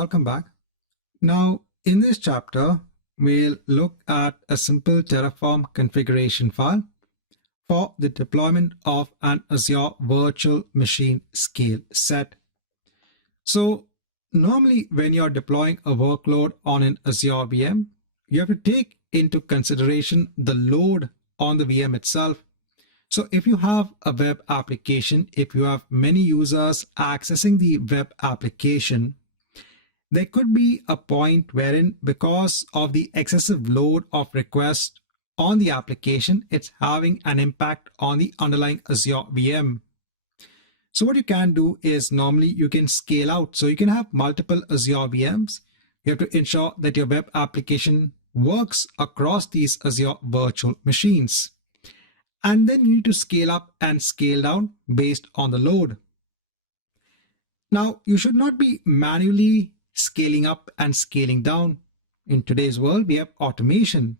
welcome back. Now, in this chapter, we'll look at a simple Terraform configuration file for the deployment of an Azure virtual machine scale set. So, normally when you're deploying a workload on an Azure VM, you have to take into consideration the load on the VM itself. So if you have a web application, if you have many users accessing the web application, there could be a point wherein because of the excessive load of requests on the application, it's having an impact on the underlying Azure VM. So what you can do is normally you can scale out. So you can have multiple Azure VMs. You have to ensure that your web application works across these Azure virtual machines. And then you need to scale up and scale down based on the load. Now, you should not be manually scaling up and scaling down. In today's world, we have automation.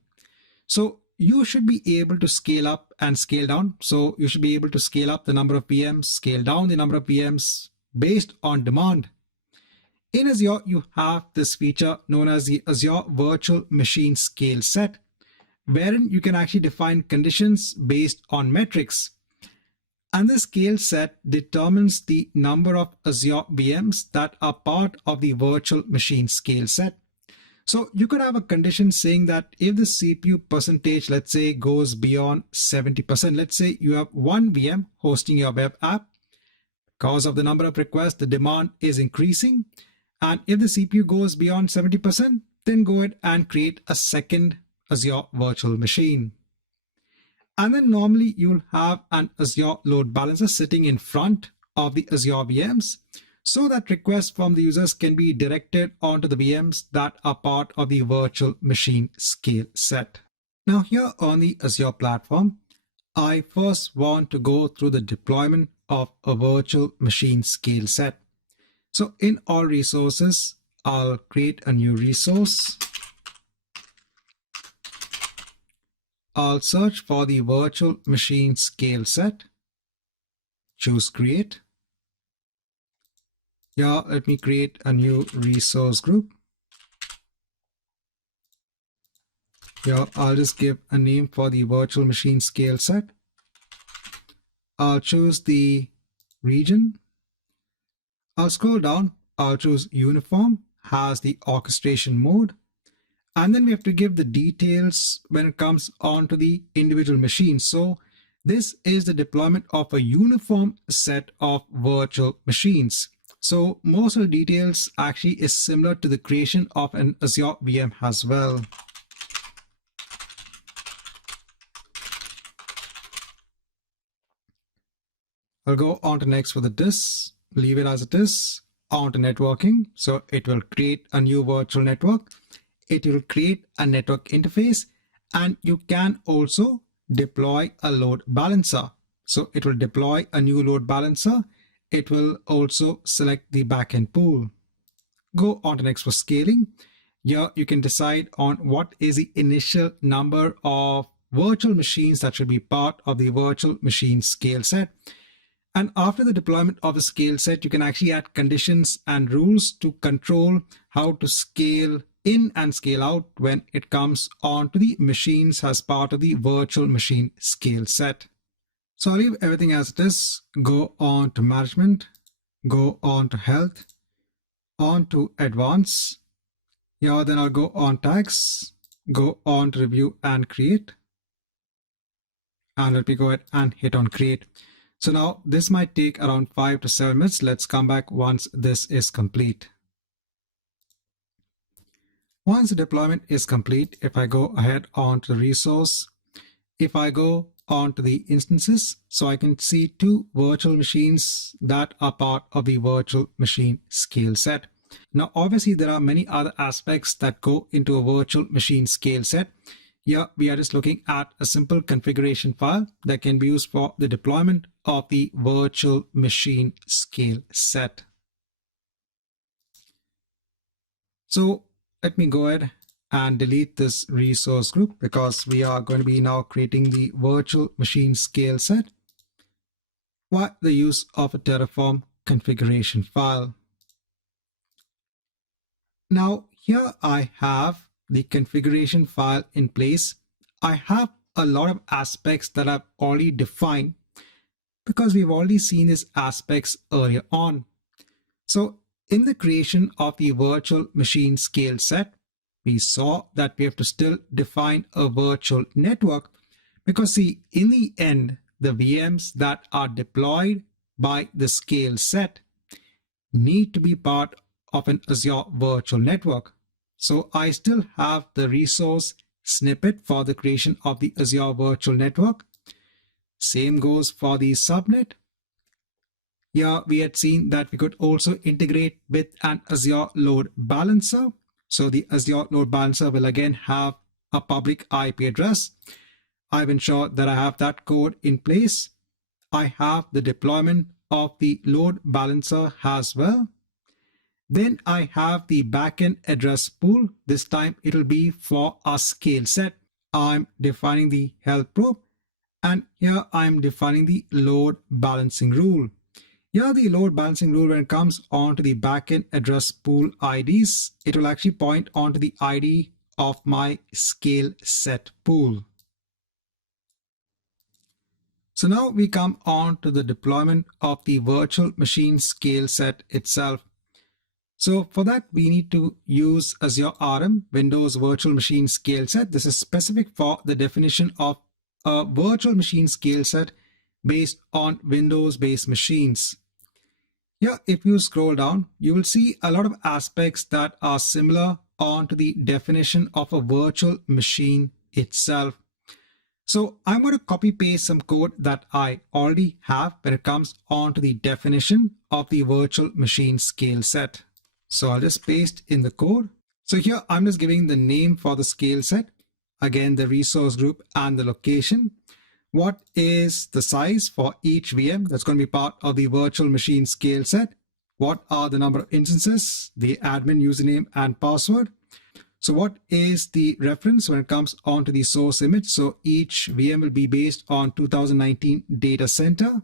So you should be able to scale up and scale down. So you should be able to scale up the number of VMs, scale down the number of VMs based on demand. In Azure, you have this feature known as the Azure Virtual Machine Scale Set, wherein you can actually define conditions based on metrics. And the scale set determines the number of Azure VMs that are part of the virtual machine scale set. So you could have a condition saying that if the CPU percentage, let's say, goes beyond 70%, let's say you have one VM hosting your web app. Because of the number of requests, the demand is increasing. And if the CPU goes beyond 70%, then go ahead and create a second Azure virtual machine. And then normally you'll have an Azure load balancer sitting in front of the Azure VMs so that requests from the users can be directed onto the VMs that are part of the virtual machine scale set. Now here on the Azure platform, I first want to go through the deployment of a virtual machine scale set. So in all resources, I'll create a new resource. I'll search for the virtual machine scale set, choose create. Here, let me create a new resource group. Here, I'll just give a name for the virtual machine scale set. I'll choose the region. I'll scroll down. I'll choose uniform, has the orchestration mode. And then we have to give the details when it comes on to the individual machines. So this is the deployment of a uniform set of virtual machines. So most of the details actually is similar to the creation of an Azure VM as well. I'll go on to next for the this, leave it as it is, on to networking. So it will create a new virtual network. It will create a network interface, and you can also deploy a load balancer. So it will deploy a new load balancer. It will also select the backend pool. Go on to next for scaling. Here you can decide on what is the initial number of virtual machines that should be part of the virtual machine scale set. And after the deployment of the scale set, you can actually add conditions and rules to control how to scale in and scale out when it comes onto the machines as part of the virtual machine scale set. So I'll leave everything as it is, go on to management, go on to health, on to advanced. Here then I'll go on tags, go on to review and create. And let me go ahead and hit on create. So now this might take around 5 to 7 minutes. Let's come back once this is complete. Once the deployment is complete, if I go ahead onto the resource, if I go onto the instances, so I can see 2 virtual machines that are part of the virtual machine scale set. Now, obviously, there are many other aspects that go into a virtual machine scale set. Here, we are just looking at a simple configuration file that can be used for the deployment of the virtual machine scale set. So let me go ahead and delete this resource group because we are going to be now creating the virtual machine scale set by the use of a Terraform configuration file. Now here I have the configuration file in place. I have a lot of aspects that I've already defined because we've already seen these aspects earlier on. So in the creation of the virtual machine scale set, we saw that we have to still define a virtual network because see, in the end, the VMs that are deployed by the scale set need to be part of an Azure virtual network. So I still have the resource snippet for the creation of the Azure virtual network. Same goes for the subnet. Here we had seen that we could also integrate with an Azure load balancer. So the Azure load balancer will again have a public IP address. I've ensured that I have that code in place. I have the deployment of the load balancer as well. Then I have the backend address pool. This time it will be for a scale set. I'm defining the health probe, and here I'm defining the load balancing rule. Here the load balancing rule, when it comes onto the backend address pool IDs, it will actually point onto the ID of my scale set pool. So now we come on to the deployment of the virtual machine scale set itself. So for that, we need to use Azure RM, Windows Virtual Machine Scale Set. This is specific for the definition of a virtual machine scale set based on Windows-based machines. Here, if you scroll down, you will see a lot of aspects that are similar onto the definition of a virtual machine itself. So I'm going to copy paste some code that I already have when it comes onto the definition of the virtual machine scale set. So I'll just paste in the code. So here I'm just giving the name for the scale set, again the resource group and the location. What is the size for each VM that's going to be part of the virtual machine scale set? What are the number of instances, the admin username and password? So what is the reference when it comes onto the source image? So each VM will be based on 2019 data center.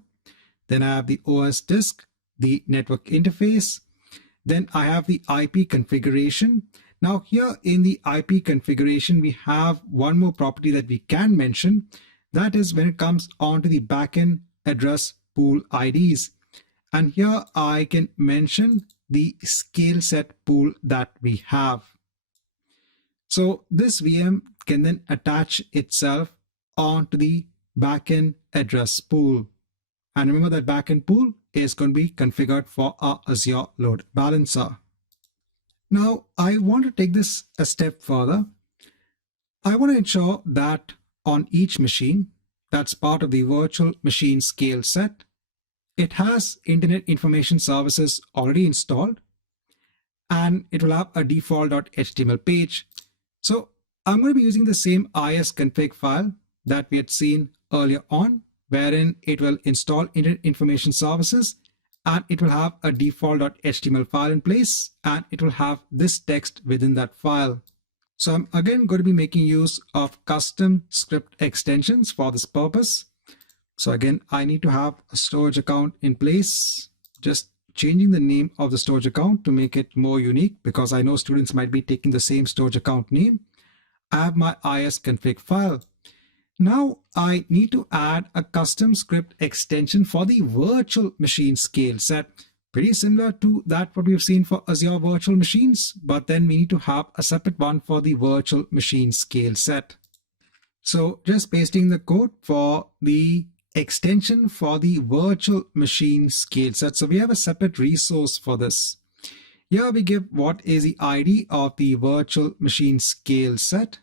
Then I have the OS disk, the network interface. Then I have the IP configuration. Now here in the IP configuration, we have one more property that we can mention. That is when it comes onto the backend address pool IDs. And here I can mention the scale set pool that we have. So this VM can then attach itself onto the backend address pool. And remember that backend pool is going to be configured for our Azure load balancer. Now, I want to take this a step further. I want to ensure that on each machine that's part of the virtual machine scale set, it has Internet Information Services already installed, and it will have a default.html page. So I'm going to be using the same isconfig file that we had seen earlier on, wherein it will install Internet Information Services and it will have a default.html file in place, and it will have this text within that file. So I'm again going to be making use of custom script extensions for this purpose. So again, I need to have a storage account in place, just changing the name of the storage account to make it more unique because I know students might be taking the same storage account name. I have my isconfig file. Now I need to add a custom script extension for the virtual machine scale set. Pretty similar to that what we've seen for Azure virtual machines, but then we need to have a separate one for the virtual machine scale set. So just pasting the code for the extension for the virtual machine scale set. So we have a separate resource for this. Here we give what is the ID of the virtual machine scale set.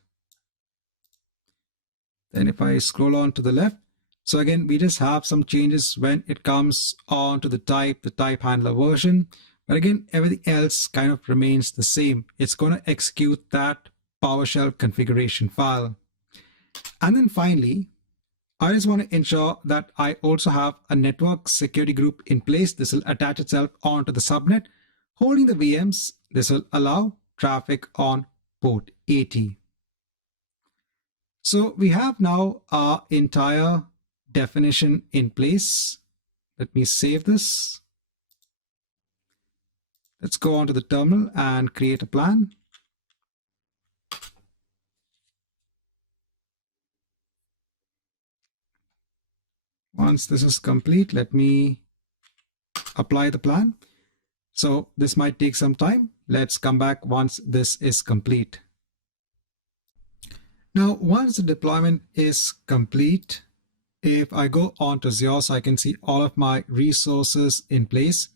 Then if I scroll on to the left, so again, we just have some changes when it comes on to the type handler version. But again, everything else kind of remains the same. It's going to execute that PowerShell configuration file. And then finally, I just want to ensure that I also have a network security group in place. This will attach itself onto the subnet. Holding the VMs, this will allow traffic on port 80. So we have now our entire definition in place. Let me save this. Let's go onto the terminal and create a plan. Once this is complete, let me apply the plan. So this might take some time. Let's come back once this is complete. Now, once the deployment is complete, if I go on to Azure, so I can see all of my resources in place.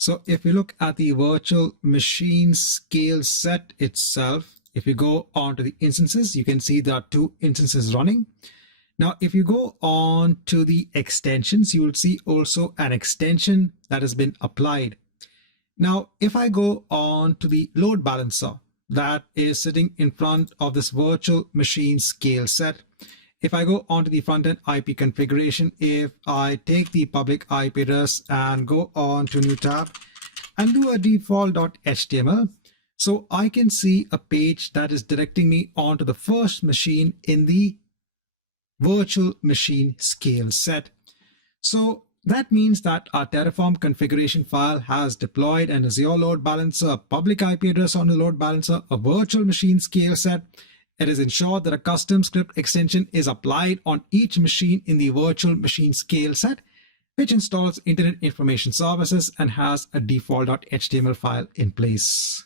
So if you look at the virtual machine scale set itself, if you go on to the instances, you can see there are 2 instances running. Now, if you go on to the extensions, you will see also an extension that has been applied. Now, if I go on to the load balancer that is sitting in front of this virtual machine scale set, if I go onto the front-end IP configuration, if I take the public IP address and go on to new tab and do a default.html, so I can see a page that is directing me onto the first machine in the virtual machine scale set. So that means that our Terraform configuration file has deployed an Azure load balancer, a public IP address on the load balancer, a virtual machine scale set. It is ensured that a custom script extension is applied on each machine in the virtual machine scale set, which installs Internet Information Services and has a default.html file in place.